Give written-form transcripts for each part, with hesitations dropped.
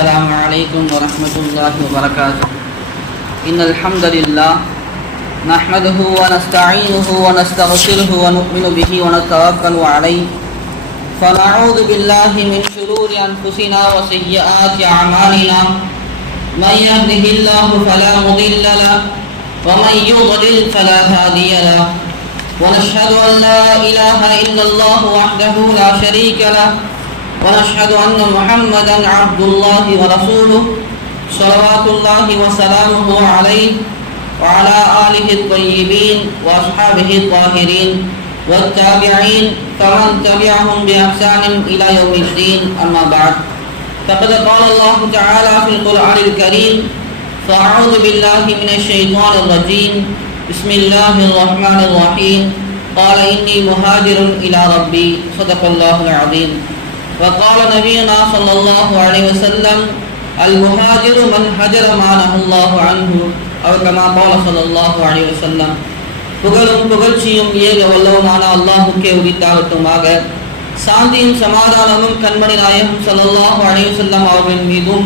السلام عليكم ورحمة الله وبركاته. إن الحمد لله نحمده ونستعينه ونستغفره ونؤمن به ونتوكل عليه فنعوذ بالله من شرور أنفسنا وسيئات أعمالنا من يهده الله فلا مضل له ومن يضلل فلا هادي له ونشهد أن لا إله إلا الله وحده لا شريك له ونشهد أن محمدا عبد الله ورسوله صلوات الله وسلامه عليه وعلى آله الطيبين وأصحابه الطاهرين والتابعين فمن تبعهم بإحسان إلى يوم الدين. أما بعد فقد قال الله تعالى في القرآن الكريم فأعوذ بالله من الشيطان الرجيم بسم الله الرحمن الرحيم قال إني مهاجر إلى ربي صدق الله العظيم. وقال نبينا صلى الله عليه وسلم المهاجر من هجر ما نهى الله عنه أو كما قال صلى الله عليه وسلم. புகழும் புகழ்ச்சியும் ஏக வல்லவமான அல்லாஹுக்கே உரித்தாகட்டுமாக. சாந்தியும் சமாதானமும் கண்மணி நாயகம் ஸல்லல்லாஹு அலைஹி வஸல்லம் அவர்களின் மீதும்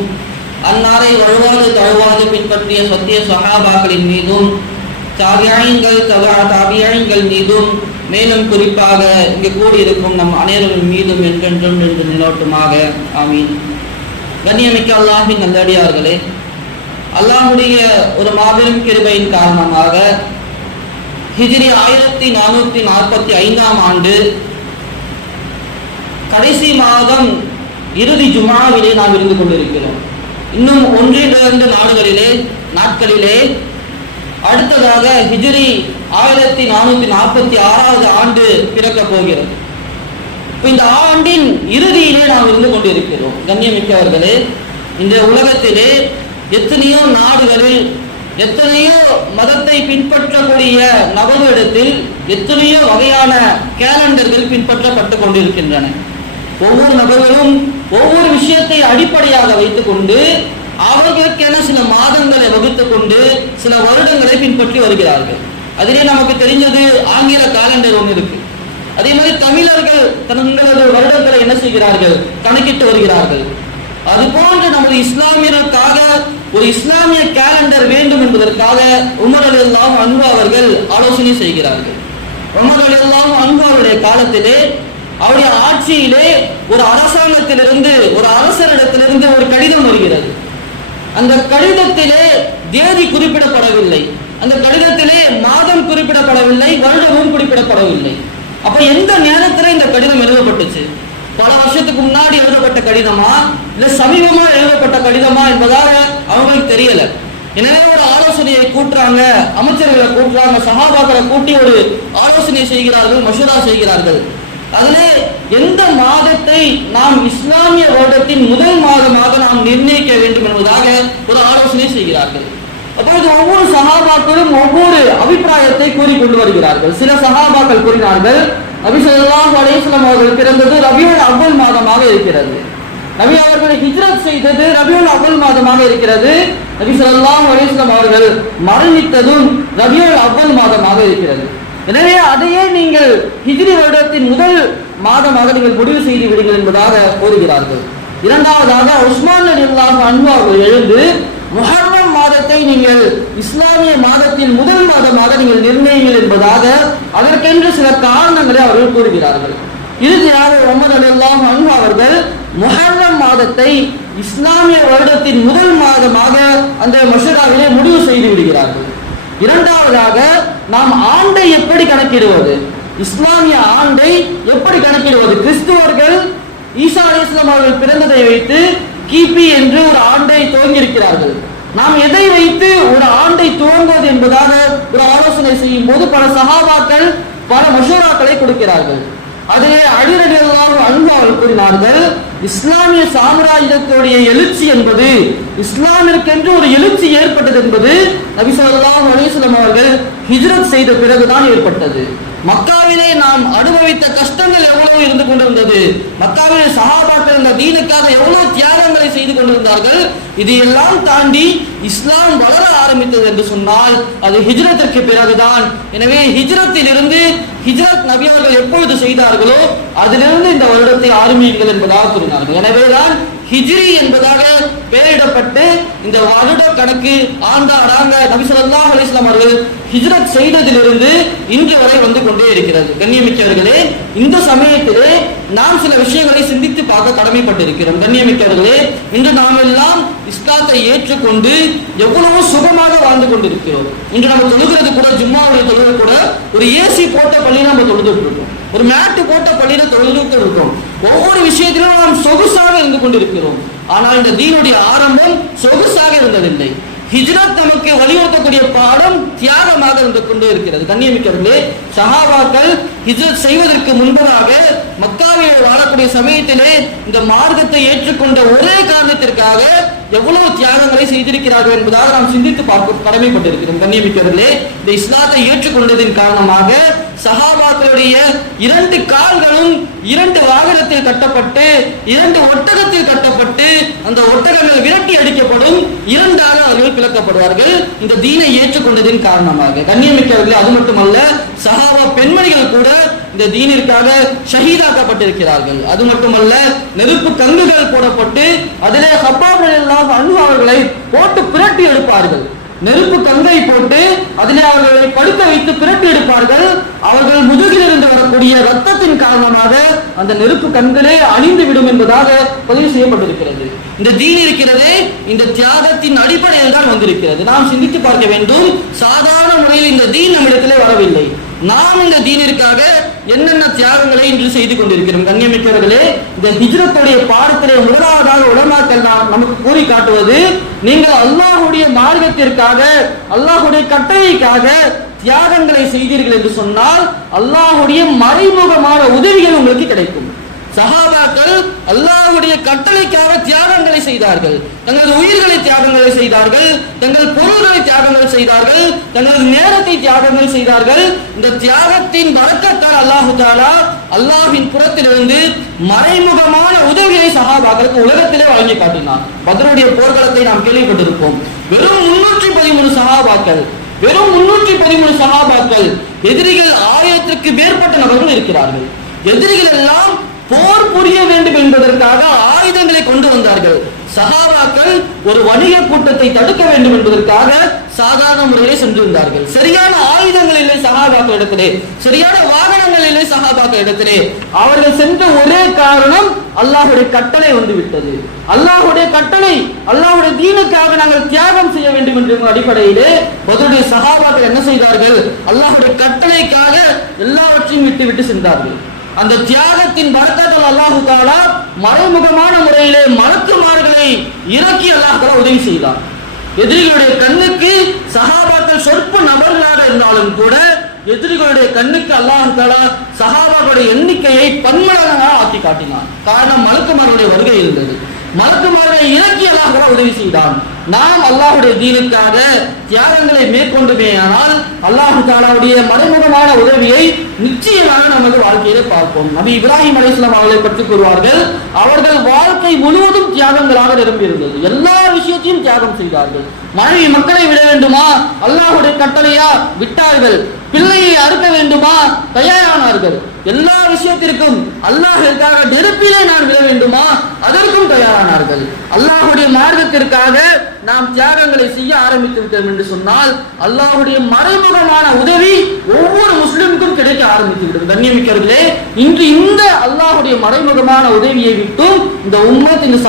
அன்னாரை வழுவாது தழுவாது பின்பற்றிய சத்திய சஹாபாக்களின் மீதும் தாபியீன்கள் தாபியீன்கள் மீதும் மேலும் குறிப்பாக இங்கு கூடியிருக்கும் நம் அனைவரின் மீதும் என்றென்றும் என்று நிலவட்டுமாக. ஆமீன். கண்ணியமிக்க அல்லாஹ்வின் நல்லடியார்களே, அல்லாஹ்வுடைய ஒரு மாபெரும் கிருபையின் காரணமாக ஹிஜ்ரி 1445 ஆண்டு கடைசி மாதம் இறுதி ஜுமாவிலே நாம் இருந்து கொண்டிருக்கிறோம். இன்னும் 1-2 நாட்களிலே அடுத்ததாக ஹிஜ்ரி 1446 ஆண்டு பிறக்க போகிறது. இந்த ஆண்டின் இறுதியிலே நாம் இருந்து கொண்டிருக்கிறோம். கண்ணியமிக்கவர்களே, இந்த உலகத்திலே எத்தனையோ நாடுகளில் எத்தனையோ மதத்தை பின்பற்றக்கூடிய நபர்களிடத்தில் எத்தனையோ வகையான கேலண்டர்கள் பின்பற்றப்பட்டு கொண்டிருக்கின்றன. ஒவ்வொரு நபர்களும் ஒவ்வொரு விஷயத்தை அடிப்படையாக வைத்துக் கொண்டு அவர்களுக்கென சில மாதங்களை வகுத்துக் கொண்டு சில வருடங்களை பின்பற்றி வருகிறார்கள். அதிலே நமக்கு தெரிஞ்சது ஆங்கில காலண்டர் ஒன்று இருக்கு. அதே மாதிரி தமிழர்கள் தங்களது வருடங்களை என்ன செய்கிறார்கள், கணக்கிட்டு வருகிறார்கள். அதுபோன்று நமது இஸ்லாமியர்களுக்காக ஒரு இஸ்லாமிய கேலண்டர் வேண்டும் என்பதற்காக உமர் ரலியல்லாஹு அன்ஹு அவர்கள் ஆலோசனை செய்கிறார்கள். உமர் ரலியல்லாஹு அன்ஹு அவருடைய காலத்திலே அவருடைய ஆட்சியிலே ஒரு அரசாங்கத்திலிருந்து ஒரு அரசரிடத்திலிருந்து ஒரு கடிதம் வருகிறது. அந்த கடிதத்திலே தேதி குறிப்பிடப்படவில்லை, அந்த கடிதத்திலே மாதம் குறிப்பிடப்படவில்லை, வருடமும் குறிப்பிடப்படவில்லை. அப்ப எந்த நேரத்துல இந்த கடிதம் எழுதப்பட்டுச்சு? பல வருஷத்துக்கு முன்னாடி எழுதப்பட்ட கடிதமா இல்ல சமீபமா எழுதப்பட்ட கடிதமா என்பதாக அவங்களுக்கு தெரியல. எனவே ஒரு ஆலோசனையை கூட்டுறாங்க, அமைச்சர்களை கூட்டுறாங்க, சஹாபாக்களை கூட்டி ஒரு ஆலோசனை செய்கிறார்கள், மஷூரா செய்கிறார்கள். அதிலே எந்த மாதத்தை நாம் இஸ்லாமிய வருடத்தின் முதல் மாதமாக நாம் நிர்ணயிக்க வேண்டும் என்பதாக ஒரு ஆலோசனை செய்கிறார்கள். அப்பொழுது ஒவ்வொரு சஹாபாக்களும் ஒவ்வொரு அபிப்பிராயத்தை கூறிக்கொண்டு வருகிறார்கள். சில சஹாபாக்கள் கூறினார்கள், நபி ஸல்லல்லாஹு அலைஹி வஸல்லம் அவர்கள் பிறந்தது ரபியுல் அவ்வல் மாதமாக இருக்கிறது, நபி அவர்கள் ஹிஜ்ரத் செய்தது ரபியுல் அவ்வல் மாதமாக இருக்கிறது, நபி ஸல்லல்லாஹு அலைஹி வஸல்லம் அவர்கள் மரணித்ததும் ரபியுல் அவ்வல் மாதமாக இருக்கிறது. எனவே அதையே நீங்கள் ஹிஜ்ரி வருடத்தின் முதல் மாதமாக நீங்கள் முடிவு செய்து விடுங்கள் என்பதாக கூறுகிறார்கள். இரண்டாவதாக உஸ்மான் ரலியல்லாஹு அன்ஹு அவர்கள் எழுந்து முஹர்ரம் மாதத்தை நீங்கள் இஸ்லாமிய மாதத்தின் முதல் மாதமாக நீங்கள் நிர்ணயிங்கள் என்பதாக அதற்கென்று சில காரணங்களை அவர்கள் கூறுகிறார்கள். இறுதியாக உமர் ரலியல்லாஹு அன்ஹு அவர்கள் முஹர்ரம் மாதத்தை இஸ்லாமிய வருடத்தின் முதல் மாதமாக அந்த மஷூராவிலே முடிவு செய்து விடுகிறார்கள். இரண்டாவதாக நாம் ஆண்டை எப்படி கணக்கிடுவது, இஸ்லாமிய ஆண்டை எப்படி கணக்கிடுவது? கிறிஸ்துவர்கள் ஈசா அலைஹிஸ்ஸலாம் அவர்கள் பிறந்ததை வைத்து கிபி என்று ஒரு ஆண்டை துவங்கியிருக்கிறார்கள். நாம் எதை வைத்து ஒரு ஆண்டை துவங்குவது என்பதாக ஒரு ஆலோசனை செய்யும் போது பல சஹாபாக்கள் பல மஷூராக்களை கொடுக்கிறார்கள். அதிலே அலி ரலியல்லாஹு அன்ஹு அவர்கள் கூறினார்கள், இஸ்லாமிய சாம்ராஜ்யத்துடைய எழுச்சி என்பது, இஸ்லாமிற்கென்று ஒரு எழுச்சி ஏற்பட்டது என்பது நபி ஸல்லல்லாஹு அலைஹி வஸல்லம் அவர்கள் ஹிஜ்ரத் செய்த பிறகுதான் ஏற்பட்டது. மக்காவிலே நாம் அனுபவித்த கஷ்டங்கள் எவ்வளவு இருந்து கொண்டிருந்தது, மக்காவிலே சஹாபாக்கள் இந்த தீனுக்காக எவ்வளவு தியாகங்களை செய்து கொண்டிருந்தார்கள். இது எல்லாம் தாண்டி இஸ்லாம் வளர ஆரம்பித்தது என்று சொன்னால் அது ஹிஜ்ரத்திற்கு பிறகுதான். எனவே ஹிஜ்ரத்திலிருந்து ஹிஜ்ரத் நபி அவர்கள் எப்பொழுது செய்தார்களோ அதிலிருந்து இந்த வருடத்தை ஆரம்பியுங்கள் என்பதாக கூறினார்கள். எனவேதான் ஹிஜ்ரி என்பதாக இந்த வருட கணக்கு ஆண்டாடாங்க நபி ஸல்லல்லாஹு அலைஹி வஸல்லம் அவர்கள் ஹிஜ்ரத் செய்ததிலிருந்து இன்று வரை வந்து கொண்டே இருக்கிறது. கண்ணியமிக்கவர்களே, இந்த சமயத்திலே நாம் சில விஷயங்களை சிந்தித்து பார்க்க கடமைப்பட்டிருக்கிறோம். கண்ணியமிக்கவர்களே, இன்று நாம் எல்லாம் இஸ்லாத்தை ஏற்றுக்கொண்டு எவ்வளவு சுகமாக வாழ்ந்து கொண்டிருக்கிறோம். இன்று நம்ம தொழுகிறது கூட, ஜும்மாவுடைய தொழுகிறது கூட ஒரு ஏசி போட்ட பள்ளியில் நம்ம தொழுதுட்டு இருக்கோம், ஒரு மேட்டு போட்ட பள்ளியில தொழுதுட்டு இருக்கோம். ஒவ்வொரு விஷயத்திலும் நாம் சொகுசாக இருந்து கொண்டிருக்கிறோம். ஆனால் இந்த தீனுடைய ஆரம்பம் சொகுசாக இருந்ததில்லை. ஹிஜ்ரத் நமக்கு வலியுறுத்தக்கூடிய பாடம் தியாகமாக இருந்து கொண்டே இருக்கிறது. கண்ணியமிக்கவர்களே, சஹாபாக்கள் ஹிஜ்ரத் செய்வதற்கு முன்பதாக மக்காவில் வாழக்கூடிய சமயத்திலே இந்த மார்க்கத்தை ஏற்றுக்கொண்ட ஒரே காரணத்திற்காக எவ்வளவு தியாகங்களை செய்திருக்கிறார்கள் என்பதாக நாம் சிந்தித்து பார்க்க கடமைப்பட்டிருக்கிறோம். கண்ணியமிக்கவர்களே, இந்த இஸ்லாத்தை ஏற்றுக்கொண்டதின் காரணமாக சஹாபாக்களுடைய 2 கால்களும் 2 வாகனத்தில் கட்டப்பட்டு 2 ஒட்டகத்தில் கட்டப்பட்டு அந்த ஒட்டகங்கள் விரட்டி அடிக்கப்படும், 2ஆக அவர்கள் பிளக்கப்படுவார்கள் இந்த தீனை ஏற்றுக்கொண்டதின் காரணமாக. கண்ணியமிக்கவர்களே, அது மட்டுமல்ல, சஹாபா பெண்மணிகள் கூட இந்த தீனிற்காக ஷஹீதாக்கப்பட்டிருக்கிறார்கள். அது மட்டுமல்ல, நெருப்பு கங்குகள் போடப்பட்டு அதிலே ஹப்பாப் ரலியல்லாஹு அன்ஹு அவர்களை போட்டு பிரட்டி எடுப்பார்கள். நெருப்பு கங்கை போட்டு அதிலே அவர்களை படுக்க வைத்து பிரட்டி எடுப்பார்கள். அவர்கள் முதுகிலிருந்து வரக்கூடிய ரத்தத்தின் காரணமாக அந்த நெருப்பு கண்களே அணிந்து விடும் என்பதாக பதிவு செய்யப்பட்டிருக்கிறது. இந்த தீன் இருக்கிறதே இந்த தியாகத்தின் அடிப்படையில் தான் வந்திருக்கிறது. நாம் சிந்தித்து பார்க்க வேண்டும். சாதாரண முறையில் இந்த தீன் நம்மிடத்திலே வரவில்லை. நாம் இந்த தீனிற்காக என்னென்ன தியாகங்களை இன்று செய்து கொண்டிருக்கிறோம். கண்ணியமிக்கவர்களே, இந்த ஹிஜ்ரத்துடைய பாடத்திலே முதலாவதாக உலமாக்கள் நமக்கு கூறி காட்டுவது, நீங்கள் அல்லாஹ்வுடைய மார்க்கத்திற்காக, அல்லாஹ்வுடைய கட்டளைக்காக தியாகங்களை செய்தீர்கள் என்று சொன்னால் அல்லாஹ்வுடைய மறைமுகமான உதவிகள் உங்களுக்கு கிடைக்கும். சஹாபாக்கள் அல்லாஹ்வுடைய கட்டளைக்காக தியாகங்களை செய்தார்கள். தங்களது உயிர்களை தியாகங்களை செய்தார்கள், தங்கள் பொருள்களை தியாகங்கள் செய்தார்கள், தங்களது நேரத்தை தியாகங்கள் செய்தார்கள். இந்த தியாகத்தின் பரக்கத்தால் அல்லாஹ் தஆலா அல்லாஹ்வின் புறத்திலிருந்து மறைமுகமான உதவியை சஹாபாக்களுக்கு உலகத்திலே வழங்கி காட்டினார். பத்ருடைய போர்க்களத்தை நாம் கேள்விப்பட்டிருப்போம். வெறும் 313 சஹாபாக்கள், வெறும் 313 சஹாபாக்கள். எதிரிகள் 1000க்கு மேற்பட்ட நபர்கள் இருக்கிறார்கள். எதிரிகள் எல்லாம் போர் புரிய வேண்டும் என்பதற்காக ஆயுதங்களை கொண்டு வந்தார்கள். சஹாபாக்கள் ஒரு வணிக கூட்டத்தை தடுக்க வேண்டும் என்பதற்காக சாதாரண முறையிலே சென்றிருந்தார்கள். சரியான ஆயுதங்கள் இல்லை சஹாபாக்கள் இடத்திலே, சரியான வாகனங்கள் இல்லை சஹாபாக்கள் இடத்திலே. அவர்கள் சென்ற ஒரே காரணம் அல்லாஹ்வுடைய கட்டளை வந்து விட்டது. அல்லாஹ்வுடைய கட்டளை, அல்லாஹ்வுடைய தீனுக்காக நாங்கள் தியாகம் செய்ய வேண்டும் என்ற அடிப்படையிலே பத்ருடைய சஹாபாக்கள் என்ன செய்தார்கள்? அல்லாஹ்வுடைய கட்டளைக்காக எல்லாவற்றையும் விட்டு சென்றார்கள். அந்த தியாகத்தின் பரக்கத்தால் அல்லாஹ் தஆலா மறைமுகமான முறையிலே மலக்குமார்களை இறக்கி அல்லாஹ் தஆலா உதவி செய்தார். எதிரிகளுடைய கண்ணுக்கு சஹாபாக்கள் சொற்ப நபர்களாக இருந்தாலும் கூட எதிரிகளுடைய கண்ணுக்கு அல்லாஹ் தஆலா சஹாபாக்களுடைய எண்ணிக்கையை பன்மடங்காக ஆக்கி காட்டினார். காரணம், மலக்குமார்களுடைய வருகை இருந்தது. மலக்குமார்களை இறக்கி அல்லாஹ் தஆலா உதவி செய்தான். நாம் அல்லாஹ்வுடைய தீனுக்காக தியாகங்களை மேற்கொண்டுமேயானால் அல்லாஹ் தஆலாவுடைய மறைமுகமான உதவியை நிச்சயமாக நமது வாழ்க்கையிலே பார்ப்போம். நபி இப்ராஹிம் அலைஹிஸ்ஸலாம் அவர்களை பற்றி கூறுவார்கள், அவர்கள் வாழ்க்கை முழுவதும் தியாகங்களாக நிரம்பியிருந்தது. எல்லா விஷயத்தையும் தியாகம் செய்தார்கள். மனைவி மக்களை விட வேண்டுமா? அல்லாஹ்வுடைய கட்டளையா? விட்டார்கள். பிள்ளையை அறுக்க வேண்டுமா? தயாரானார்கள். எல்லா விஷயத்திற்கும் அல்லாஹ்விற்காக நெருப்பிலே நான் விட வேண்டுமா? அதற்கும் தயாரானார்கள். அல்லாஹ்வுடைய மார்க்கத்திற்காக நாம் தியாகங்களை செய்ய ஆரம்பித்து விட்டோம் என்று சொன்னால் அல்லாஹ்வுடைய மறைமுகமான உதவி ஒவ்வொரு முஸ்லிமுக்கும் கிடைக்க ஆரம்பித்து விட்டது. கண்ணியமிக்கவர்களே, இன்று இந்த அல்லாஹ்வுடைய மறைமுகமான உதவியை விட்டும் இந்த உம்மத், இந்த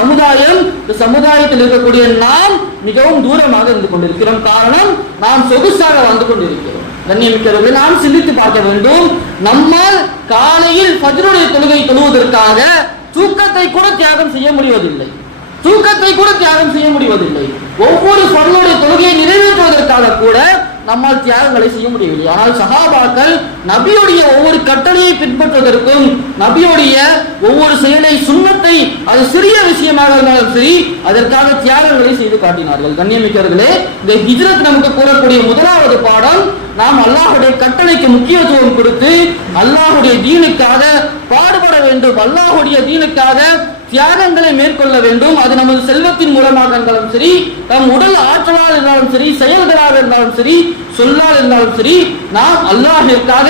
சமுதாயத்தில் இருக்கக்கூடிய நாம் மிகவும் தூரமாக இருந்து கொண்டிருக்கிறோம். காரணம், நாம் சொகுசாக வாழ்ந்து கொண்டிருக்கிறோம். கண்ணியமிக்கவர்களே, நாம் சிந்தித்து பார்க்க வேண்டும். நம்மால் காலையில் ஃபஜ்ருடைய தொழுகை தொழுவதற்காக தூக்கத்தை கூட தியாகம் செய்ய முடிவதில்லை. ஒவ்வொரு ஃபர்லுடைய தொழுகையை நிறைவேற்றுவதற்காக கூட நம்மால் தியாகங்களை செய்ய முடியவில்லை. ஆனால் சஹாபாக்கள் நபியுடைய ஒவ்வொரு கட்டளையை பின்பற்றுவதற்கும், நபியுடைய ஒவ்வொரு செயலை, சுன்னத்தை, அது சிறிய விஷயமாக இருந்தாலும் சரி, அதற்காக தியாகங்களை செய்து காட்டினார்கள். கண்ணியமிக்கவர்களே, இந்த ஹிஜ்ரத் நமக்கு கூறக்கூடிய முதலாவது பாடம், நாம் அல்லாஹ்வுடைய கட்டளைக்கு முக்கியத்துவம் கொடுத்து அல்லாஹ்வுடைய தீனுக்காக பாடுபட வேண்டும், அல்லாஹ்வுடைய தீனுக்காக தியாகங்களை மேற்கொள்ள வேண்டும். அது நமது செல்வத்தின் மூலமாக இருந்தாலும் சரி, நம் உடல் ஆற்றலாக இருந்தாலும் சரி, செயல்களாக இருந்தாலும் சரி, சொல்லால் இருந்தாலும் சரி, நாம் அல்லாஹ்விற்காக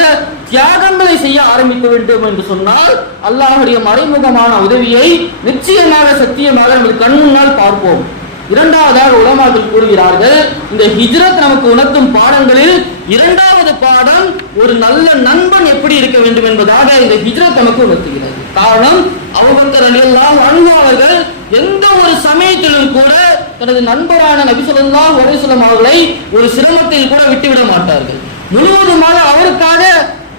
தியாகங்களை செய்ய ஆரம்பிக்க வேண்டும் என்று சொன்னால் அல்லாஹ்வுடைய மறைமுகமான உதவியை நிச்சயமாக, சத்தியமாக நம்ம கண் முன்னால் பார்ப்போம். இரண்டாவதாக உலமாக்கள் கூறுகிறார்கள், இந்த ஹிஜ்ரத் நமக்கு உணர்த்தும் பாடங்களில் இரண்டாவது பாடம் ஒரு நல்ல நண்பன் எப்படி இருக்க வேண்டும் என்பதாக இந்த ஹிஜ்ரத் நமக்கு உணர்த்துகிறது. காரணம், அபூபக்கர் ரலியல்லாஹு அன்ஹு அவர்கள் எந்த ஒரு சமயத்திலும் கூட தனது நண்பரான நபி ஸல்லல்லாஹு அலைஹி வஸல்லம் அவர்களை ஒரு சிரமத்தில் கூட விட்டுவிட மாட்டார்கள். முழுவதுமாக அவருக்காக,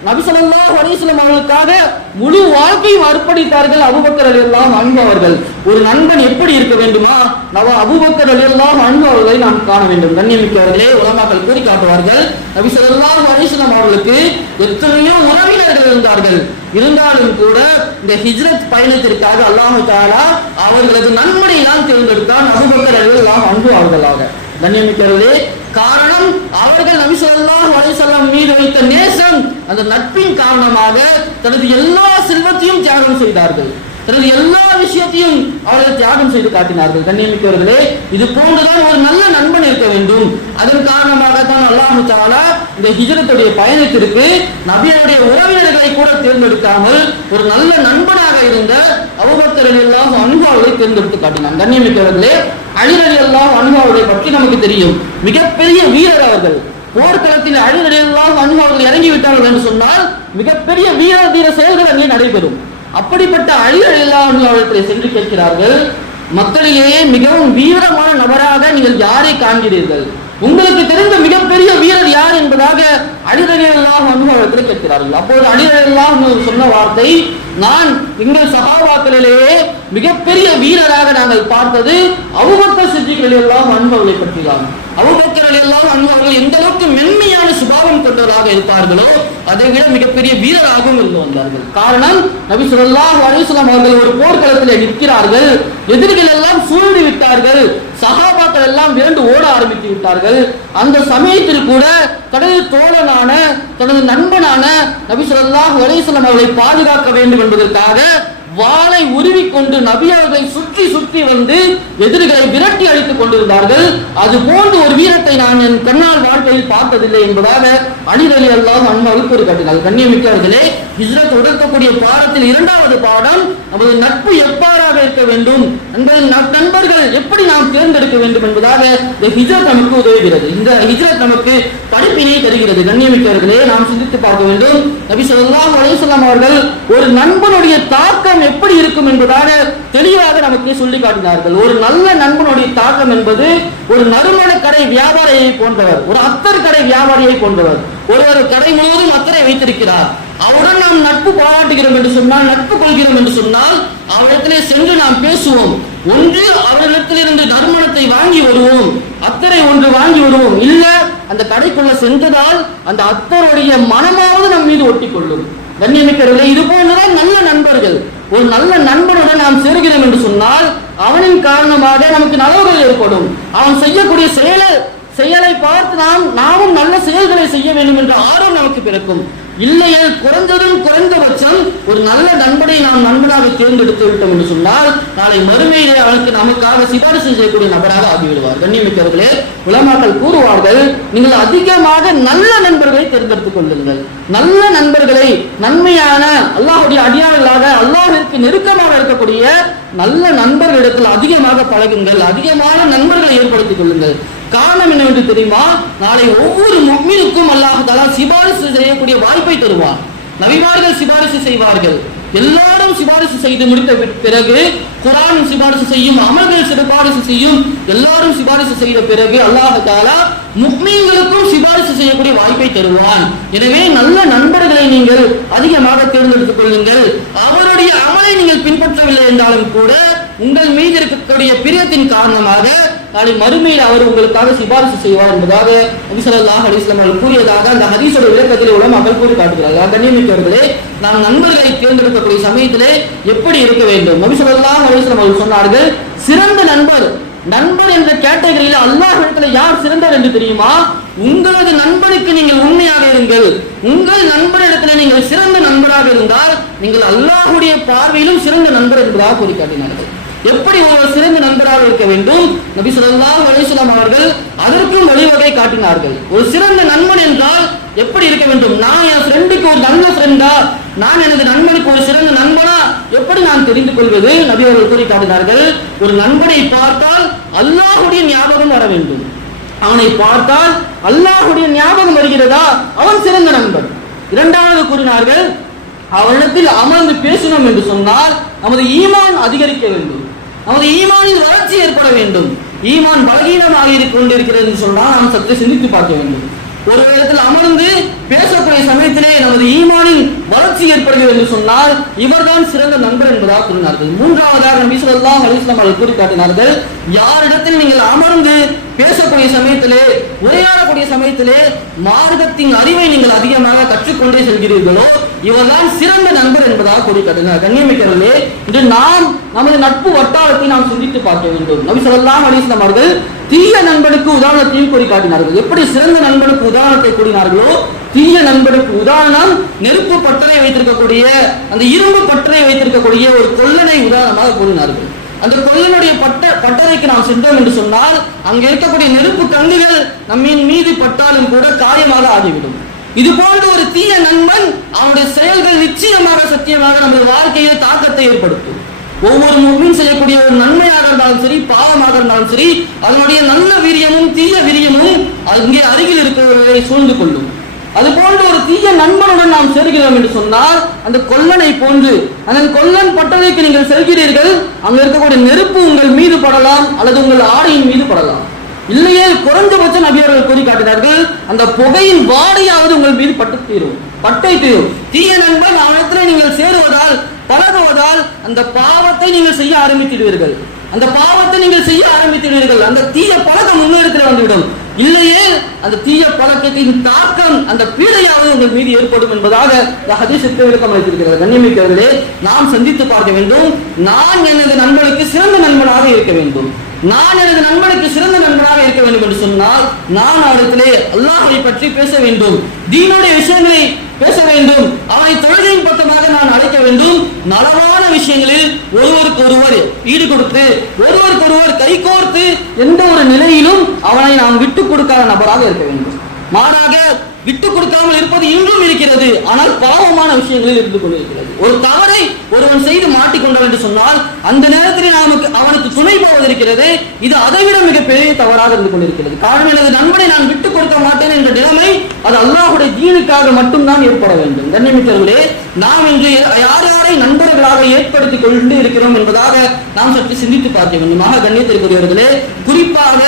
நபி ஸல்லல்லாஹு அலைஹி வஸல்லம் அவர்களுக்காக முழு வாழ்க்கையும் அர்ப்பணித்தார்கள் அபூபக்கர் ரலியல்லாஹு அன்ஹு அவர்கள். ஒரு நண்பன் எப்படி இருக்க வேண்டுமா, அபூபக்கர் ரலியல்லாஹு அன்ஹு அவர்களை நாம் காண வேண்டும். கண்ணியமிக்கவர்களே, உலமாக்கள் கூறி காட்டுவார்கள், நபி ஸல்லல்லாஹு அலைஹி வஸல்லம் அவர்களுக்கு எத்தனையோ உறவினர்கள் இருந்தார்கள். இருந்தாலும் கூட இந்த ஹிஜ்ரத் பயணத்திற்காக அல்லாஹ் தஆலா அவர்களது நண்பனை தான் தேர்ந்தெடுத்தான், அபூபக்கர் ரலியல்லாஹு அன்ஹு அவர்களாக. கண்ணியமிக்கவர்களே, காரணம் அவர்கள் நபி ஸல்லல்லாஹு அலைஹி வஸல்லம் மீது வைத்த நேசம், அந்த நட்பின் காரணமாக தனது எல்லா செல்வத்தையும் தியாகம் செய்தார்கள், தனது எல்லா விஷயத்தையும் அவர்கள் தியாகம் செய்து காட்டினார்கள். கண்ணியமிக்கவர்களே, இது போன்றுதான் ஒரு நல்ல நண்பன் இருக்க வேண்டும். அதன் காரணமாக தான் அல்லாஹ் தஆலா இந்த ஹிஜ்ரத்துடைய பயணத்திற்கு நபியுடைய உறவினர்களை கூட தேர்ந்தெடுக்காமல் ஒரு நல்ல நண்பனாக இருந்த அபூபக்கர் ரலியல்லாஹு அன்ஹு அவர்களை தேர்ந்தெடுத்து காட்டினான். கண்ணியமிக்கவர்களே, அலி ரலியல்லாஹு அன்ஹு அவர்களை பற்றி நமக்கு தெரியும், மிகப்பெரிய வீரர் அவர்கள். போர்க்களத்தில் அலி ரலியல்லாஹு அன்ஹு அவர்கள் இறங்கிவிட்டார்கள் என்று சொன்னால் மிகப்பெரிய வீர தீர செயல்கள் அங்கே நடைபெறும். அப்படிப்பட்ட அலி ரலியல்லாஹு அன்ஹு அவர்களை சென்று கேட்கிறார்கள், மக்களிலேயே மிகவும் வீரமான நபராக நீங்கள் யாரை காண்கிறீர்கள், உங்களுக்கு தெரிந்த மிகப்பெரிய வீரர் யார் என்பதாக அலி ரலியல்லாஹு அன்ஹு அவர்கள் கேட்கிறார்கள். அப்போது அலி ரலியல்லாஹு அன்ஹு சொன்ன வார்த்தை, நான் எங்கள் சஹாபாக்களிலேயே மிகப்பெரிய வீரராக நாங்கள் பார்த்தது அபூபக்கர் சித்திக் ரலியல்லாஹு அன்ஹு அவர்களை பற்றி தான். அபூபக்கர் ரலியல்லாஹு அன்ஹு அவர்கள் எந்த அளவுக்கு மென்மையான சுபாவம் கொண்டவராக இருப்பார்களோ அதை விட மிகப்பெரிய வீரராகவும் இருந்து வந்தார்கள். காரணம், நபி ஸல்லல்லாஹு அலைஹி வஸல்லம் அவர்கள் ஒரு போர்க்களத்தில் நிற்கிறார்கள், எதிரிகள் எல்லாம் சூழ்ந்து விட்டார்கள், சஹாபாக்கள் எல்லாம் விரண்டு ஓட ஆரம்பித்து விட்டார்கள். அந்த சமயத்தில் கூட தனது தோழனான, தனது நண்பனான நபி ஸல்லல்லாஹு அலைஹி வஸல்லம் அவர்களை பாதுகாக்க வேண்டும் என்பதற்காக வாளை உருவிக்கொண்டு நபி அவர்களை சுற்றி சுற்றி வந்து எதிரிகளை விரட்டி அடித்துக் கொண்டிருந்தார்கள். அது போன்ற ஒரு வீரத்தை நான் என் கண்ணால் வாழ்க்கையில் பார்த்ததில்லை என்பதாக அலி ரலியல்லாஹு அன்ஹு அவர்கள் கூறி காட்டினார்கள். கண்ணியமிக்கவர்களே, ஹிஜ்ரத் உணர்த்தக்கூடிய பாடத்தில் இரண்டாவது பாடம் நமது நட்பு எவ்வாறாக இருக்க வேண்டும், நண்பர்கள் எப்படி நாம் தேர்ந்தெடுக்க வேண்டும் என்பதாக இந்த ஹிஜ்ரத் நமக்கு உதவுகிறது. இந்த ஹிஜ்ரத் நமக்கு படிப்பினை தருகிறது. கண்ணியமிக்கவர்களே, நாம் சிந்தித்து பார்க்க வேண்டும், நபி ஸல்லல்லாஹு அலைஹி வஸல்லம் அவர்கள் ஒரு நண்பனுடைய தாக்கம் எப்படி இருக்கும் என்பதாக தெளிவாக நமக்கு சொல்லி காட்டினார்கள். ஒரு நல்ல நண்பனுடைய தாக்கம் என்பது ஒரு நறுமண கடை வியாபாரியை போன்றவர், ஒரு அத்தர் கடை வியாபாரியை போன்றவர். ஒருவர் கடை முழுவதும் அத்தரை வைத்திருக்கிறார், அவருடன் நாம் நட்பு பாராட்டுகிறோம் என்று சொன்னால், நட்பு கொள்கிறோம் என்று சொன்னால் அவரிடத்திலே சென்று நாம் பேசுவோம். ஒன்று அவரிடத்திலிருந்து நறுமணத்தை வாங்கி வருவோம், அத்தரை ஒன்று வாங்கி வருவோம். இல்ல அந்த கடைக்குள்ள சென்றதால் அந்த அத்தருடைய மனமாவது நம் மீது ஒட்டி கொள்ளும். கண்ணியமிக்கவர்களே, இது போன்றுதான் நல்ல நண்பர்கள். ஒரு நல்ல நண்பனுடன் நாம் சேருகிறோம் என்று சொன்னால் அவனின் காரணமாக நமக்கு நலவுகள் ஏற்படும். அவன் செய்யக்கூடிய செயலை பார்த்து நாமும் நல்ல செயல்களை செய்ய வேண்டும் என்ற ஆர்வம் நமக்கு பிறக்கும். இல்லையே குறைந்ததும் குறைந்தபட்சம் ஒரு நல்ல நண்பனை நாம் நண்பனாக தேர்ந்தெடுத்து விட்டோம் என்று சொன்னால் நாளை மறுமையிலே அவனுக்கு நமக்காக சிபாரிசு செய்யக்கூடிய நபராக ஆகிவிடுவார். கண்ணியமிக்கவர்களே, உலமாக்கள் கூறுவார்கள், நீங்கள் அதிகமாக நல்ல நண்பர்களை தேர்ந்தெடுத்துக் கொள்ளுங்கள். நல்ல நண்பர்களை, நன்மையான அல்லாஹ்வுடைய அடியார்களாக அல்லாஹ்விற்கு நெருக்கமாக இருக்கக்கூடிய நல்ல நண்பர்களிடத்தில் அதிகமாக பழகுங்கள், அதிகமான நண்பர்களை ஏற்படுத்திக் கொள்ளுங்கள். காரணம் என்னவென்று தெரியுமா? நாளை ஒவ்வொரு முஃமினுக்கும் அல்லாஹ் தஆலா சிபாரிசு செய்யக்கூடிய வாய்ப்பை தருவார். நபிமார்கள் சிபாரிசு செய்வார்கள், எல்லாரும் சிபாரிசு செய்து முடித்த பிறகு குர்ஆன் சிபாரிசு செய்யும், அமல்கள் சிபாரிசு செய்யும், எல்லாரும் சிபாரிசு செய்த பிறகு அல்லாஹ் தஆலா முஃமின்களுக்கும் சிபாரிசு செய்யக்கூடிய வாய்ப்பை தருவான். எனவே நல்ல நண்பர்களை நீங்கள் அதிகமாக தேர்ந்தெடுத்துக் கொள்ளுங்கள். அவருடைய அமலை நீங்கள் பின்பற்றவில்லை என்றாலும் கூட உங்கள் மீது இருக்கக்கூடிய பிரியத்தின் காரணமாக நாளை மறுமையில் அவர் உங்களுக்காக சிபாரிசு செய்வார் என்பதாக நபி ஸல்லல்லாஹு அலைஹி வஸல்லம் அவர்கள் கூறியதாக அந்த ஹதீஸோட விளக்கத்தில் உலமாக்கள் கூறி காட்டுகிறார்கள். கண்ணியமிக்கவர்களே, நாம் நண்பர்களை தேர்ந்தெடுக்கக்கூடிய சமயத்திலே எப்படி இருக்க வேண்டும்? நபி ஸல்லல்லாஹு அலைஹி வஸல்லம் அவர்கள் சொன்னார்கள், சிறந்த நண்பர் என்ற கேட்டகரியில் அல்லாஹ்விடத்தில் யார் சிறந்தவர் என்று தெரியுமா? உங்களது நண்பனுக்கு நீங்கள் உண்மையாக இருங்கள். உங்கள் நண்பரிடத்தில் நீங்கள் சிறந்த நண்பராக இருந்தால் நீங்கள் அல்லாஹ்வுடைய பார்வையிலும் சிறந்த நண்பர் என்பதாக கூறி காட்டினார்கள். எப்படி ஒரு சிறந்த நண்பராக இருக்க வேண்டும்? நபி ஸல்லல்லாஹு அலைஹி வஸல்லம் அவர்கள் அதற்கும் வழிவகை காட்டினார்கள். ஒரு சிறந்த நண்பன் என்றால் எப்படி இருக்க வேண்டும்? நான் என் ஃப்ரெண்டுக்கு ஒரு நல்ல ஃப்ரெண்டா, நான் எனது நண்பனுக்கு ஒரு சிறந்த நண்பனா எப்படி நான் தெரிந்து கொள்வது? நபி அவர்கள் கூறி காட்டினார்கள், ஒரு நண்பனை பார்த்தால் அல்லாஹ் வேண்டும். அவனை பார்த்தால் அல்லாஹ்வுடைய ஞாபகம் வருகிறதா, அவன் சிறந்த நண்பன். இரண்டாவது கூறினார்கள், அவனிடத்தில் அமர்ந்து பேசணும் என்று சொன்னால் நமது ஈமான் அதிகரிக்க வேண்டும், நமது ஈமானில் வளர்ச்சி ஏற்பட வேண்டும். ஈமான் பலகீனமாக கொண்டிருக்கிறது என்று சொன்னால் நாம் சற்று சிந்தித்து பார்க்க வேண்டும். ஒரு இடத்தில் அமர்ந்து பேசக்கூடிய சமயத்திலே நமது ஈமானின் வளர்ச்சி ஏற்படுகிறது என்று சொன்னால் இவர்தான் சிறந்த நண்பர் என்பதாக கூறினார்கள். மூன்றாவதாக நபி ஸல்லல்லாஹு அலைஹி வஸல்லம் அவர்கள் கூறி காட்டினார்கள், யாரிடத்தில் நீங்கள் அமர்ந்து பேசக்கூடிய சமயத்திலே, உரையாடக்கூடிய சமயத்திலே மார்க்கத்தின் அறிவை நீங்கள் அதிகமாக கற்றுக்கொண்டே செல்கிறீர்களோ இவர்தான் சிறந்த நண்பர் என்பதாக கூறி காட்டினார். கண்ணியமிக்கவர்களே, இன்று நாம் நமது நட்பு வட்டாரத்தை நாம் சிந்தித்து பார்க்க வேண்டும். நபி ஸல்லல்லாஹு அலைஹி வஸல்லம் அவர்கள் தீய நண்பனுக்கு உதாரணத்தையும் கூறி காட்டினார்கள். எப்படி சிறந்த நண்பனுக்கு உதாரணத்தை கூறினார்களோ, தீய நண்பனுக்கு உதாரணம் நெருப்பு பட்டறை வைத்திருக்கக்கூடிய, அந்த இரும்பு பட்டறை வைத்திருக்கக்கூடிய ஒரு கொல்லனை உதாரணமாக கூறினார்கள். அந்த கொல்லனுடைய பட்டறைக்கு நாம் சென்றோம் என்று சொன்னால் அங்கே இருக்கக்கூடிய நெருப்பு கங்குகள் நம்மின் மீது பட்டாலும் கூட காயமாக ஆகிவிடும். இது போன்ற ஒரு தீய நண்பன் அவனுடைய செயல்கள் நிச்சயமாக சத்தியமாக நமது வாழ்க்கையில் தாக்கத்தை ஏற்படுத்தும். ஒவ்வொரு முஸ்லிம் செய்யக்கூடிய ஒரு நன்மையாக இருந்தாலும் சரி, பாவமாக இருந்தாலும் சரி, அதனுடைய நல்ல வீரியமும் தீய வீரியமும் அங்கே அருகில் இருக்கிறவர்களை சூழ்ந்து கொள்ளும். அது போன்ற ஒரு தீய நண்பனுடன் நாம் சேர்கிறோம் என்று சொன்னால் அந்த கொல்லனை போன்று, அந்த கொல்லன் பட்டறைக்கு நீங்கள் செல்கிறீர்கள், அங்க இருக்கக்கூடிய நெருப்பு உங்கள் மீது படலாம் அல்லது உங்கள் ஆடையின் மீது படலாம். இல்லையே குறைஞ்சபட்சம் நபி அவர்கள் கூறி காட்டினார்கள், அந்த புகையின் வாடையாவது உங்கள் மீது பட்டு தீரும், பட்டை தீரும். தீய நண்பன் அவனத்தில் நீங்கள் சேருவதால், பழகுவதால் அந்த பாவத்தை நீங்கள் செய்ய ஆரம்பித்திடுவீர்கள், அந்த பாவத்தை நீங்கள் செய்ய ஆரம்பித்திடுவீர்கள். அந்த தீய பழக்கம் முன்னெடுத்து வந்துவிடும். இல்லையே அந்த தீய பழக்கத்தின் தாக்கம், அந்த பீடையாவது உங்கள் மீது ஏற்படும் என்பதாக இந்த ஹதீஸிற்கு விளக்கம் அளித்திருக்கிறது. கண்ணியமிக்கவர்களே, நாம் சந்தித்து பார்க்க வேண்டும். நான் எனது நண்பனுக்கு சிறந்த நண்பனாக இருக்க வேண்டும். நான் எனது நண்பனுக்கு சிறந்த நண்பனாக இருக்க வேண்டும் என்று சொன்னால் நான் அவரிடத்திலே அல்லாஹ்வை பற்றி பேச வேண்டும், தீனுடைய விஷயங்களை பேச வேண்டும், அவனை தொழுகையின் பக்கமாக நான் அழைக்க வேண்டும். நலவான விஷயங்களில் ஒருவருக்கு ஒருவர் ஈடு கொடுத்து, ஒருவருக்கு ஒருவர் கைகோர்த்து எந்த ஒரு நிலையிலும் அவனை நாம் விட்டுக் கொடுக்காத நபராக இருக்க வேண்டும். மாறாக விட்டுக் கொடுக்காமல் இருப்பது இன்றும் இருக்கிறது, ஆனால் பாவமான விஷயங்களில் இருந்து கொண்டிருக்கிறது. ஒரு தவறை ஒருவன் செய்து மாட்டிக்கொண்டான் என்று சொன்னால் அந்த நேரத்தில் அவனுக்கு துணை போவதிருக்கிறது, இது அதைவிட மிகப்பெரிய தவறாக இருந்து கொண்டிருக்கிறது. காரணம், எனது நண்பனை நான் விட்டுக் கொடுக்க மாட்டேன் என்ற நிலைமை அது அல்லாஹ்வுடைய தீனுக்காக மட்டும்தான் ஏற்பட வேண்டும். கண்ணியமிக்கவர்களே, நாம் இன்று யார் யாரை நண்பர்களாக ஏற்படுத்திக் கொண்டு இருக்கிறோம் என்பதாக நாம் சற்று சிந்தித்து பார்க்க வேண்டும். கண்ணியத்திற்குரியவர்களே, குறிப்பாக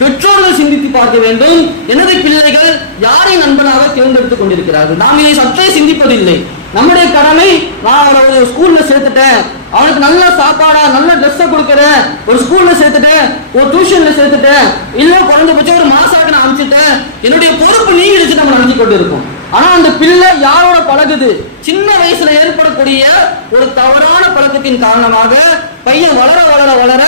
பெற்றோர்கள் சிந்தித்து பார்க்க வேண்டும். எனது பிள்ளைகள் யாரை நண்பனாக தேர்ந்தெடுத்துக் கொண்டிருக்கிறார்கள், நாம் இதை சற்றே சிந்திப்பதில்லை. நம்முடைய கடமை, நான் ஒரு ஸ்கூல்ல சேர்த்துட்டேன், அவனுக்கு நல்ல சாப்பாடா நல்ல ட்ரெஸ் கொடுக்கிறேன், ஒரு ஸ்கூல்ல சேர்த்துட்டேன், ஒரு டியூஷன்ல சேர்த்துட்டேன், இல்ல குறைஞ்சபட்சம் ஒரு மாசாக்கு நான் அனுப்பிச்சிட்டேன், என்னுடைய பொறுப்பு நீங்கிடுச்சு நம்ம நினைச்சு கொண்டு இருக்கோம். ஆனா அந்த பிள்ளை யாரோட பழகுது, சின்ன வயசுல ஏற்படக்கூடிய ஒரு தவறான பழக்கத்தின் காரணமாக பையன் வளர வளர வளர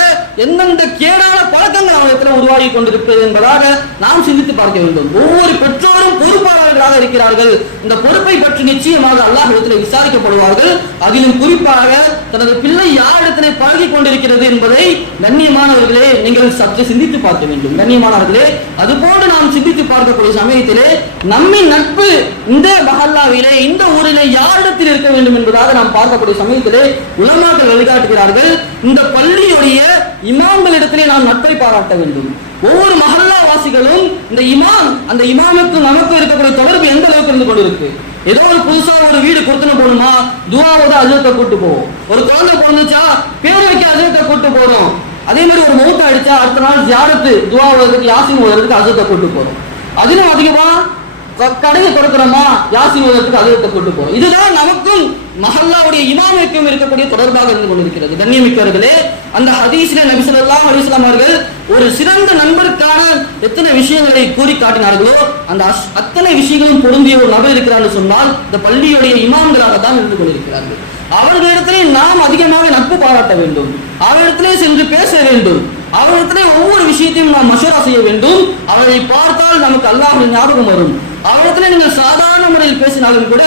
எந்தெந்த கேடான பழக்கங்கள் அவனிடத்தில் உருவாகி கொண்டிருக்கிறது என்பதாக நாம் சிந்தித்து பார்க்க வேண்டும். ஒவ்வொரு பெற்றோரும் பொறுப்பாளர்களாக இருக்கிறார்கள். இந்த பொறுப்பை பற்றி நிச்சயமாக அல்லாஹ்விடத்தில் விசாரிக்கப்படுவார்கள். அதிலும் குறிப்பாக தனது பிள்ளை யாரிடத்திலே பழகி கொண்டிருக்கிறது என்பதை கண்ணியமானவர்களே நீங்கள் சற்று சிந்தித்து பார்க்க வேண்டும். கண்ணியமானவர்களே, அதுபோன்று நாம் சிந்தித்து பார்க்கக்கூடிய சமயத்திலே நம்மின் நட்பு இந்த மஹல்லாவிலே, இந்த ஊரிலே யாரிடத்தில் இருக்க வேண்டும் என்பதாக நாம் பார்க்கக்கூடிய சமயத்திலே உலமாக்கள் வழிகாட்டுகிறார்கள். இந்த பள்ளியுடைய இமாம்களிடத்திலே நாம் நட்பை பாராட்ட வேண்டும். ஒவ்வொரு மஹல்லா வாசிகளும் இந்த இமாம், அந்த இமாமுக்கு நமக்கு இருக்கக்கூடிய தொடர்பு எந்த அளவுக்கு இருந்து கொண்டிருக்கு. ஏதோ ஒரு புதுசா ஒரு வீடு கொடுத்துன்னு போகணுமா, துவாவோட அஜத்தை கூட்டு போவோம். ஒரு குழந்தை பிறந்துச்சா பேர் வைக்க அஜத்தை கூட்டு போறோம். அதே மாதிரி ஒரு மௌத்த அடிச்சா அடுத்த நாள் ஜியாரத்து துவாவதுக்கு யாசின் ஓதுறதுக்கு அஜத்தை கூட்டு போறோம். அதிலும் அதிகமா கடையை கொடுக்கிறோமா, யாசின் ஓதுறதுக்கு அஜத்தை கூட்டு போறோம். இதுதான் நமக்கும் மஹல்லாவுடைய இமாமுக்கும் இருக்கக்கூடிய தொடர்பாக இருந்து கொண்டிருக்கிறது. கண்ணியமிக்கவர்களே, அந்த ஹதீஸ்ல நபி ஸல்லல்லாஹு அலைஹி வஸல்லம் அவர்கள் ஒரு சிறந்த நண்பருக்கான எத்தனை விஷயங்களை கூறி காட்டினார்களோ அந்த அத்தனை விஷயங்களும் பொருந்திய ஒரு நபர் இருக்கிறார் சொன்னால் இந்த பள்ளியுடைய இமாம்களாக தான் இருந்து கொண்டிருக்கிறார்கள். அவர்களிடத்திலே நாம் அதிகமாக நட்பு பாராட்ட வேண்டும், அவரிடத்திலே சென்று பேச வேண்டும், அவரிடத்திலே ஒவ்வொரு விஷயத்தையும் நாம் மஷூரா செய்ய வேண்டும். அவரை பார்த்தால் நமக்கு அல்லாஹ்வின் ஞாபகம் வரும். அவரிடத்துல நீங்கள் சாதாரண முறையில் பேசினாலும் கூட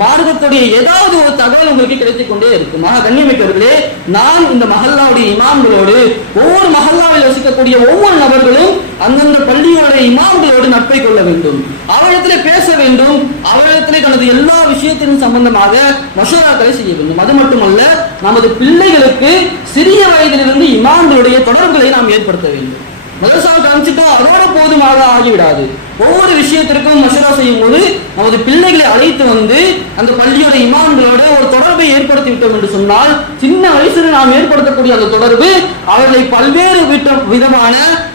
மார்க்கத்துடைய ஏதாவது ஒரு தகவல் உங்களுக்கு கிடைத்துக் கொண்டே இருக்கும். கண்ணியமிக்கவர்களே, நாம் இந்த மஹல்லாவுடைய இமாம்களோடு, ஒவ்வொரு மஹல்லாவில் வசிக்கக்கூடிய ஒவ்வொரு நபர்களும் அந்தந்த பள்ளியோடைய இமாம்களோடு நட்பை கொள்ள வேண்டும், அவரிடத்திலே பேச வேண்டும், அவரிடத்திலே தனது எல்லா விஷயத்திலும் சம்பந்தமாக மஷூராக்களை செய்ய வேண்டும். அது மட்டுமல்ல, நமது பிள்ளைகளுக்கு சிறிய வயதிலிருந்து இமாம்களுடைய தொடர்புகளை நாம் ஏற்படுத்த வேண்டும். மதரசாவுக்கு அனுப்பிச்சுட்டா அதோட போதுமாக ஆகிவிடாது. ஒவ்வொரு விஷயத்திற்கும் மஷரா செய்யும் போது நமது பிள்ளைகளை அழைத்து வந்து அந்த பள்ளியோட இமாம்களோட ஒரு தொடர்பை ஏற்படுத்தி விட்டோம் என்று சொன்னால், சின்ன வயசுல நாம் ஏற்படுத்தக்கூடிய அந்த தொடர்பு அவர்களை பல்வேறு விதமான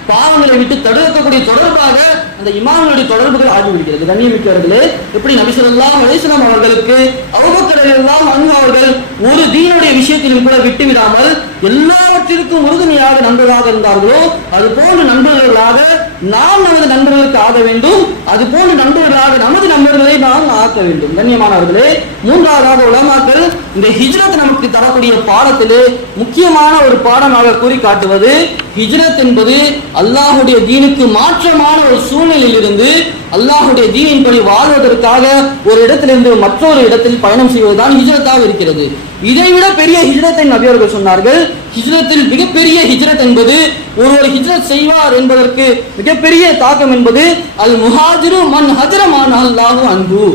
பாவங்களை விட்டு தடுக்கக்கூடிய தொடர்பாக அந்த இமாம்களுடைய தொடர்புகள் ஆகிவிடுகிறது. கண்ணியமிக்கவர்களே, எப்படி நபி ஸல்லல்லாஹு அலைஹி வஸல்லம் அவர்களுக்கு அபூபக்கர் ரலியல்லாஹு அன்ஹு அவர்கள் ஒரு தீனுடைய விஷயத்திலும் கூட விட்டு விடாமல் எல்லாவற்றிற்கும் உறுதுணையாக நண்பர்களாக இருந்தார்களோ, அது போன்ற நண்பர்களாக நாம் நமது நண்பர்களுக்கு ஆக வேண்டும். அது போன்ற நண்பர்களாக நமது நண்பர்களை நாம் ஆக்க வேண்டும். கண்ணியமானவர்களே, மூன்றாவதாக உலமாக்கள் இந்த ஹிஜ்ரத் நமக்கு தரக்கூடிய பாடத்திலே முக்கியமான ஒரு பாடமாக கூறி காட்டுவது, ஹிஜ்ரத் என்பது அல்லாஹுடைய தீனுக்கு மாற்றமான ஒரு சூழ்நிலையில் இருந்து அல்லாஹுடைய தீனின்படி வாழ்வதற்காக ஒரு இடத்திலிருந்து மற்றொரு இடத்தில் பயணம் செய்வதுதான் ஹிஜ்ரத்தாக இருக்கிறது. இதைவிட பெரிய ஹிஜ்ரத்தை நபி அவர்கள் சொன்னார்கள். ஹிஜ்ரத்தில் மிகப்பெரிய ஹிஜ்ரத் என்பது, ஒருவர் ஹிஜ்ரத் செய்வார் என்பதற்கு மிகப்பெரிய தாக்கம் என்பது அல் முஹாஜிரு மன் ஹஜர மா அல்லாஹு அன்ஹு,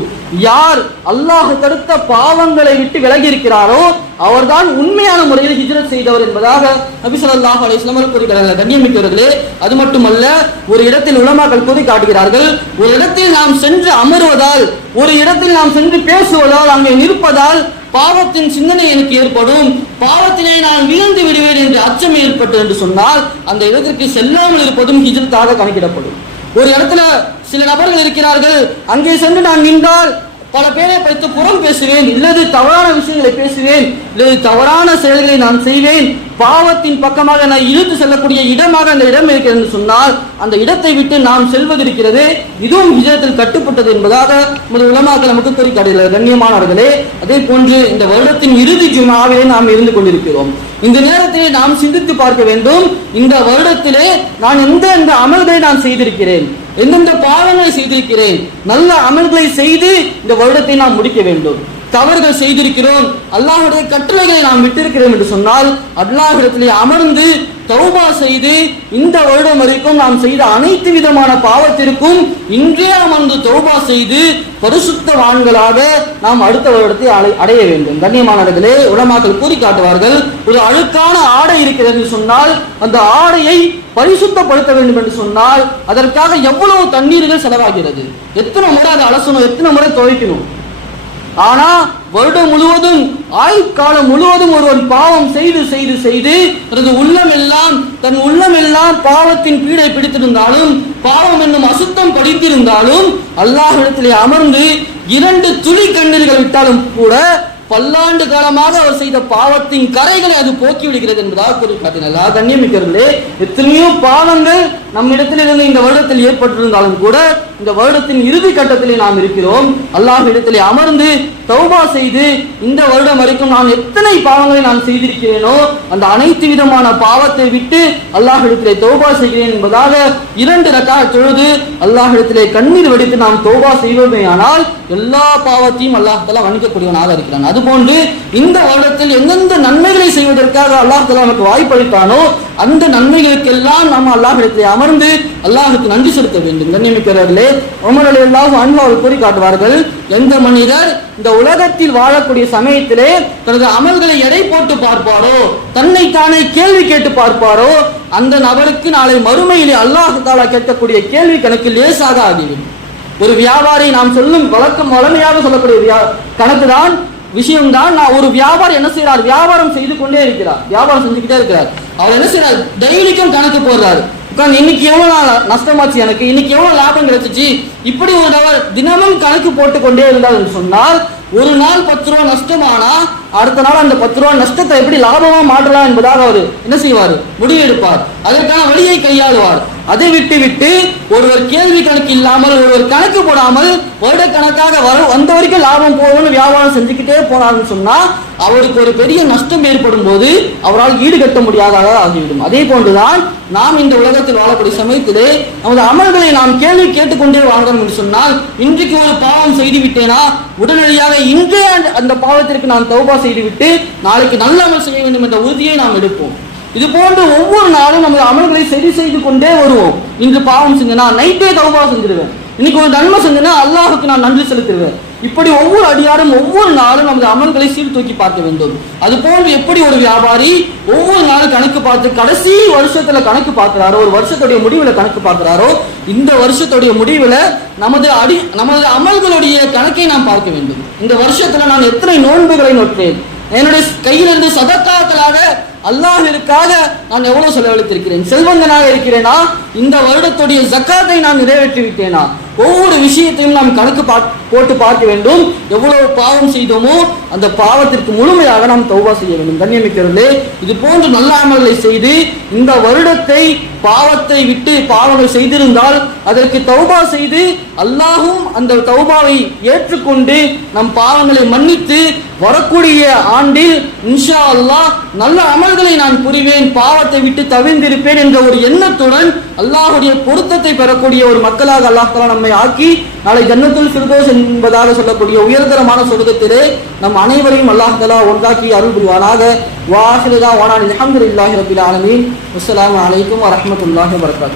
யார் அல்லாஹ் தடுத்த பாவங்களை விட்டு விலகி இருக்கிறாரோ அவர்தான் உண்மையான முறையில் ஹிஜ்ரத் செய்தவர் என்பதாக நபி ஸல்லல்லாஹு அலைஹி வஸல்லம் கூறுகிறார்கள். கண்ணியமிக்கவர்களே, அது மட்டுமல்ல, ஒரு இடத்தில் உலமாக்கள் கூறி காட்டுகிறார்கள், ஒரு இடத்தில் நாம் சென்று அமர்வதால், ஒரு இடத்தில் நாம் சென்று பேசுவதால், அங்கே நிற்பதால் பாவத்தின் சிந்தனை எனக்கு ஏற்படும், பாவத்திலே நான் வீழ்ந்து விடுவேன் என்று அச்சம் ஏற்பட்டு என்று சொன்னால் அந்த இடத்திற்கு செல்லாமல் இருப்பதும் ஹிஜ்ரத்தாக கணக்கிடப்படும். ஒரு இடத்துல சில நபர்கள் இருக்கிறார்கள், அங்கே சென்று நான் நின்றால் பல பேரை பற்றி புறம் பேசுவேன், இல்லது தவறான விஷயங்களை பேசுவேன், இல்லது தவறான செயல்களை நான் செய்வேன், பாவத்தின் பக்கமாக நான் இழுத்து செல்லக்கூடிய இடமாக அந்த இடம் இருக்கிறது என்று சொன்னால் அந்த இடத்தை விட்டு நாம் செல்வது இருக்கிறது, இதுவும் ஹிஜ்ரத்தில் கட்டுப்பட்டது என்பதாக உலமாக்கள் நமக்கு கூறி காட்டுகிறார்கள். கண்ணியமானவர்களே, அதே போன்று இந்த வருடத்தின் இறுதி ஜும்ஆவிலே நாம் இருந்து கொண்டிருக்கிறோம். இந்த நேரத்திலே நாம் சிந்தித்து பார்க்க வேண்டும், இந்த வருடத்திலே நான் எந்த அமல்களை நான் செய்திருக்கிறேன், எந்தெந்த பாவங்களை செய்திருக்கிறேன், நல்ல அமல்களை செய்து இந்த வருடத்தை நாம் முடிக்க வேண்டும். தவறுகள் செய்திருக்கிறோம், அல்லாஹ்வுடைய கட்டளைகளை நாம் விட்டிருக்கிறோம் என்று சொன்னால் அல்லாஹ்விடத்திலே அமர்ந்து தௌபா செய்து இந்த வருடம் வரைக்கும் நாம் செய்த அனைத்து விதமான பாவத்திற்கும் இன்றே அமர்ந்து தௌபா செய்து பரிசுத்தவான்களாக நாம் அடுத்த வருடத்தை அடைய வேண்டும். கண்ணியமானவர்களே, உலமாக்கள் கூறி காட்டுவார்கள், ஒரு அழுக்கான ஆடை இருக்கிறது என்று சொன்னால் அந்த ஆடையை பரிசுத்தப்படுத்த வேண்டும் என்று சொன்னால் அதற்காக எவ்வளவு தண்ணீர்கள் செலவாகிறது, எத்தனை முறை அதை அலசணும், எத்தனை முறை துவைக்கணும். ஆனா வருடம் முழுவதும், ஆயுட்காலம் முழுவதும் ஒருவன் பாவம் செய்து செய்து செய்து தனது தன் உள்ளம் எல்லாம் பாவத்தின் பீடை பிடித்திருந்தாலும், பாவம் என்னும் அசுத்தம் படித்திருந்தாலும், அல்லாஹ்விடத்திலே அமர்ந்து 2 துளி கண்ணீர்கள் விட்டாலும் கூட பல்லாண்டு காலமாக அவர் செய்த பாவத்தின் கரைகளை அது போக்கி விடுகிறது என்பதாக கூறி காட்டினார். கண்ணியமிக்கவர்களே, எத்தனையோ பாவங்கள் நம்மிடத்திலிருந்து இந்த வருடத்தில் ஏற்பட்டிருந்தாலும் கூட இந்த வருடத்தின் இறுதி கட்டத்திலே நாம் இருக்கிறோம். அல்லாஹ்விடத்திலே அமர்ந்து தௌபா செய்து இந்த வருடம் வரைக்கும் நான் எத்தனை பாவங்களை நான் செய்திருக்கிறேனோ அந்த அனைத்து விதமான பாவத்தை விட்டு அல்லாஹ்விடத்திலே தௌபா செய்கிறேன் என்பதாக 2 ரக்காத் தொழுது அல்லாஹ்விடத்திலே கண்ணீர் வடித்து நாம் தௌபா செய்வோமேயானால் எல்லா பாவத்தையும் அல்லாஹ் தஆலா மன்னிக்கக்கூடியவனாக இருக்கிறான். அதுபோன்று இந்த வருடத்தில் எந்தெந்த நன்மைகளை செய்வதற்காக அல்லாஹ் தஆலா நமக்கு வாய்ப்பளித்தானோ அந்த நன்மைகளுக்கெல்லாம் நாம் அல்லாஹ்விடத்திலே அமர்ந்து அல்லாஹ்வுக்கு நன்றி செலுத்த வேண்டும். கண்ணியமிக்கவர்களே, உமர் ரலியல்லாஹு அன்ஹு அவர்கள் கூறி காட்டுவார்கள், எந்த மனிதர் இந்த உலகத்தில் வாழக்கூடிய சமயத்திலே தனது அமல்களை எடை போட்டு பார்ப்பாரோ, தன்னை தானே கேள்வி கேட்டு பார்ப்பாரோ, அந்த நபருக்கு நாளை மறுமையிலே அல்லாஹ் தஆலா கேட்கக்கூடிய கேள்வி கணக்கு லேசாக ஆகிவிடும். ஒரு வியாபாரி நாம் சொல்லும் வளமையாக சொல்லக்கூடிய கணக்குதான், விஷயம்தான். நான் ஒரு வியாபாரி என்ன செய்யறார், வியாபாரம் செய்து கொண்டே இருக்கிறார், வியாபாரம் செஞ்சுக்கிட்டே இருக்கிறார். அவர் என்ன செய்யறார், டெய்லிக்கும் கணக்கு போடுறாரு. இன்னைக்கு எவ்வளவு நஷ்டமாச்சு, எனக்கு இன்னைக்கு எவ்வளவு லாபம் கிடைச்சிச்சு, இப்படி ஒரு தினமும் கணக்கு போட்டு கொண்டே இருந்தார் என்று சொன்னால் ஒரு நாள் 10 ரூபா நஷ்டமானா அடுத்த நாள் அந்த 10 ரூபா நஷ்டத்தை எப்படி லாபமா மாற்றலாம் என்பதாக அவர் என்ன செய்வார், முடிவு எடுப்பார், அதற்கான வழியை கையாளுவார். அதை விட்டு ஒருவர் கேள்வி கணக்கு இல்லாமல், ஒருவர் கணக்கு போடாமல் வருட கணக்காக வந்த வரைக்கும் லாபம் போகணும்னு வியாபாரம் செஞ்சுக்கிட்டே போனார்னு சொன்னா அவருக்கு ஒரு பெரிய நஷ்டம் ஏற்படும் போது அவரால் ஈடுகட்ட முடியாததாக ஆகிவிடும். அதே போன்றுதான் நாம் இந்த உலகத்தில் வாழக்கூடிய சமயத்திலே நமது அமல்களை நாம் கேள்வி கேட்டுக்கொண்டே வாழ்கிறோம் என்று சொன்னால், இன்றைக்கு ஒரு பாவம் செய்து விட்டேனா உடனடியாக இன்றைய அந்த பாவத்திற்கு நான் தௌபா செய்துவிட்டு நாளைக்கு நல்ல அமல் செய்ய வேண்டும் என்ற உறுதியை நாம் எடுப்போம். இது போன்று ஒவ்வொரு நாளும் நமது அமல்களை சரி செய்து கொண்டே வருவோம். இன்று பாவம் செஞ்சேனா நைட்டே தௌபா செஞ்சிருவேன், இன்னைக்கு ஒரு நன்மை செஞ்சேனா அல்லாஹுக்கு நான் நன்றி செலுத்துவேன், இப்படி ஒவ்வொரு அடியாரும் ஒவ்வொரு நாளும் நமது அமல்களை சீர்தூக்கி பார்க்க வேண்டும். அது போன்று எப்படி ஒரு வியாபாரி ஒவ்வொரு நாளும் கணக்கு பார்த்து கடைசி வருஷத்துல கணக்கு பார்க்கிறாரோ, ஒரு வருஷத்துடைய முடிவுல கணக்கு பார்க்கிறாரோ, இந்த வருஷத்துடைய முடிவுல நமது அமல்களுடைய கணக்கை நாம் பார்க்க வேண்டும். இந்த வருஷத்துல நான் எத்தனை நோன்புகளை நோற்றேன், என்னுடைய கையிலிருந்து சதக்காக்களாக அல்லாஹ்விற்காக நான் எவ்வளவு செலவழித்திருக்கிறேன், செல்வந்தனாக இருக்கிறேனா, இந்த வருடத்துடைய ஜக்காத்தை நான் நிறைவேற்றி விட்டேனா, ஒவ்வொரு விஷயத்தையும் நாம் கணக்கு போட்டு பார்க்க வேண்டும். எவ்வளவு பாவம் செய்தோமோ அந்த பாவத்திற்கு முழுமையாக நாம் தௌபா செய்ய வேண்டும். கண்ணியமிக்கவர்களே, இது போன்று நல்ல அமல்களை செய்து இந்த வருடத்தை பாவத்தை விட்டு பாவங்கள் செய்திருந்தால் அதற்கு தௌபா செய்து அல்லாஹும் அந்த தௌபாவை ஏற்றுக்கொண்டு நம் பாவங்களை மன்னித்து வரக்கூடிய ஆண்டில் இன்ஷா அல்லாஹ் நல்ல அமல்களை நான் புரிவேன், பாவத்தை விட்டு தவிர்ந்திருப்பேன் என்ற ஒரு எண்ணத்துடன் அல்லாஹுடைய பொருத்தத்தை பெறக்கூடிய ஒரு மக்களாக அல்லாஹ் தஆலா நம்மை ஆக்கி நாளை ஜன்னத்துல் ஃபிர்தௌஸ் என்பதாக சொல்லக்கூடிய உயர்தரமான சொர்க்கத்திலே நம் அனைவரையும் அல்லாஹ் தஆலா ஒன்றாக்கி அருள் புரிவானாக. வாஹிரு தஅவானா அல்ஹம்துலில்லாஹி ரப்பில் ஆலமீன். அஸ்ஸலாமு அலைக்கும் வரஹ்மத்துல்லாஹி வபரகாத்துஹு.